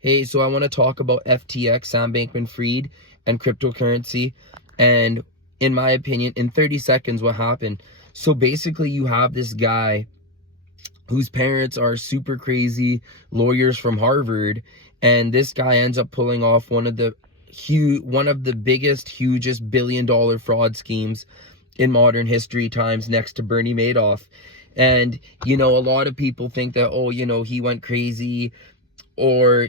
Hey, so I want to talk about FTX, Sam Bankman-Fried, and cryptocurrency. And in my opinion, in 30 seconds, what happened? So basically, you have this guy whose parents are super crazy lawyers from Harvard, and this guy ends up pulling off one of the biggest, hugest billion-dollar fraud schemes in modern history times, next to Bernie Madoff. And a lot of people think that, oh, he went crazy, or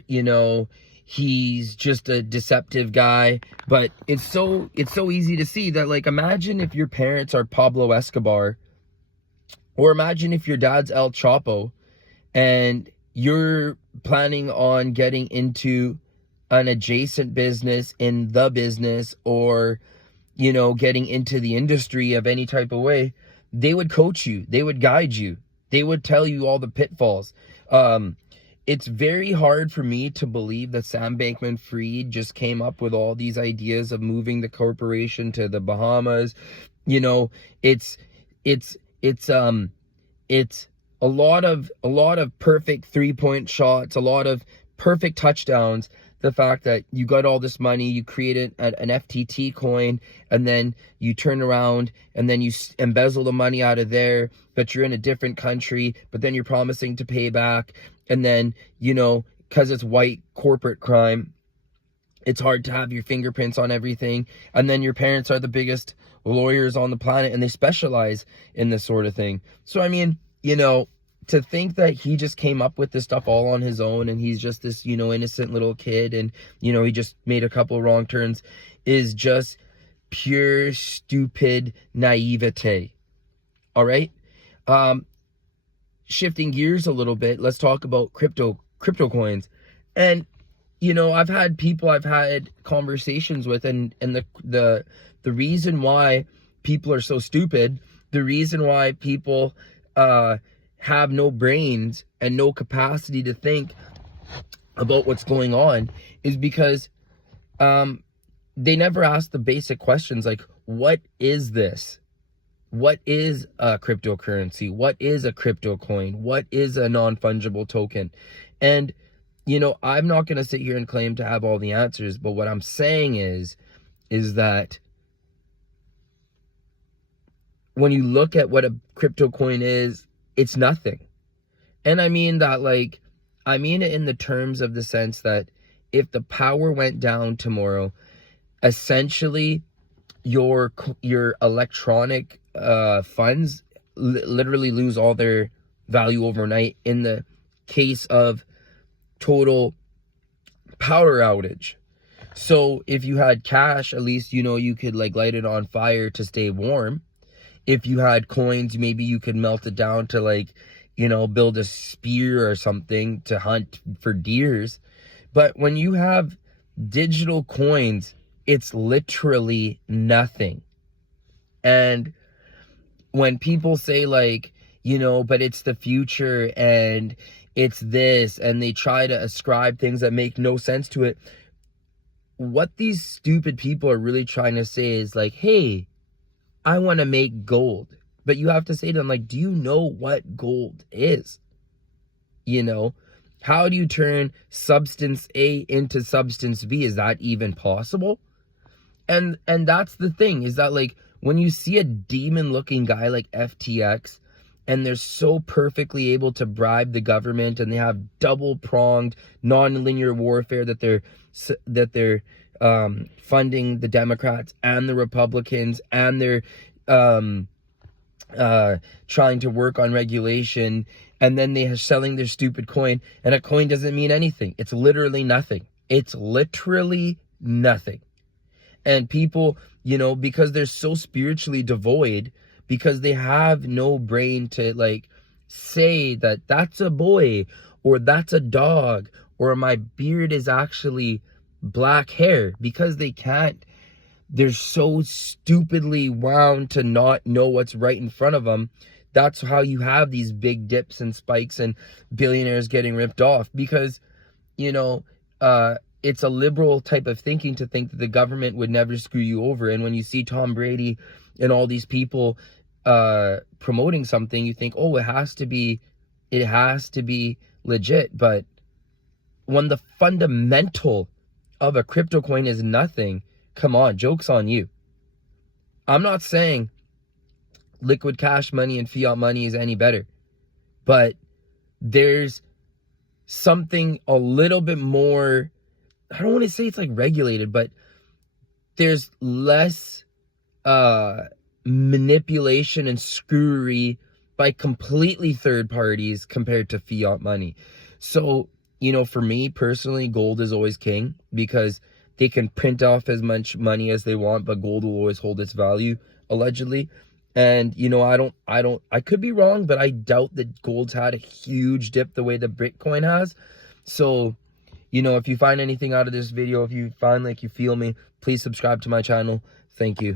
he's just a deceptive guy. But it's so easy to see that, like, imagine if your parents are Pablo Escobar, or imagine if your dad's El Chapo, and you're planning on getting into an adjacent business in the business, or getting into the industry of any type of way. They would coach you, they would guide you, they would tell you all the pitfalls. It's very hard for me to believe that Sam Bankman-Fried just came up with all these ideas of moving the corporation to the Bahamas. It's a lot of perfect 3-point shots, a lot of perfect touchdowns. The fact that you got all this money, you created an FTT coin, and then you turn around and then you embezzle the money out of there, but you're in a different country, but then you're promising to pay back. And then, because it's white corporate crime, it's hard to have your fingerprints on everything. And then your parents are the biggest lawyers on the planet, and they specialize in this sort of thing. So, I mean, to think that he just came up with this stuff all on his own, and he's just this, innocent little kid, and, he just made a couple wrong turns, is just pure stupid naivete. All right? Shifting gears a little bit, let's talk about crypto coins. And, I've had conversations with, and the reason why people are so stupid, the reason why people, have no brains and no capacity to think about what's going on, is because they never ask the basic questions, like, what is this? What is a cryptocurrency? What is a crypto coin? What is a non-fungible token? And I'm not going to sit here and claim to have all the answers, but what I'm saying is that when you look at what a crypto coin is, it's nothing. And I mean that, like, I mean it in the terms of the sense that if the power went down tomorrow, essentially your electronic funds literally lose all their value overnight in the case of total power outage. So if you had cash, at least you could, like, light it on fire to stay warm. If you had coins, maybe you could melt it down to, like, build a spear or something to hunt for deers. But when you have digital coins, it's literally nothing. And when people say, like, but it's the future and it's this, and they try to ascribe things that make no sense to it, what these stupid people are really trying to say is, like, hey, I want to make gold. But you have to say to them, like, do you know what gold is? How do you turn substance A into substance B? Is that even possible? And that's the thing, is that, like, when you see a demon looking guy like FTX, and they're so perfectly able to bribe the government, and they have double pronged non-linear warfare that they're funding the Democrats and the Republicans, and they're trying to work on regulation, and then they are selling their stupid coin, and a coin doesn't mean anything. It's literally nothing. It's literally nothing. And people, because they're so spiritually devoid, because they have no brain to, like, say that that's a boy, or that's a dog, or my beard is actually black hair, because they can't. They're so stupidly wound to not know what's right in front of them. That's how you have these big dips and spikes and billionaires getting ripped off, because it's a liberal type of thinking to think that the government would never screw you over. And when you see Tom Brady and all these people promoting something, you think, oh, it has to be legit. But when the fundamental of a crypto coin is nothing, come on, joke's on you. I'm not saying liquid cash money and fiat money is any better, but there's something a little bit more, I don't want to say it's like regulated, but there's less manipulation and screwery by completely third parties compared to fiat money. So, you know, for me personally, gold is always king, because they can print off as much money as they want, but gold will always hold its value, allegedly. And, you know, I could be wrong, but I doubt that gold's had a huge dip the way that Bitcoin has. So, you know, if you find anything out of this video, if you find like you feel me, please subscribe to my channel. Thank you.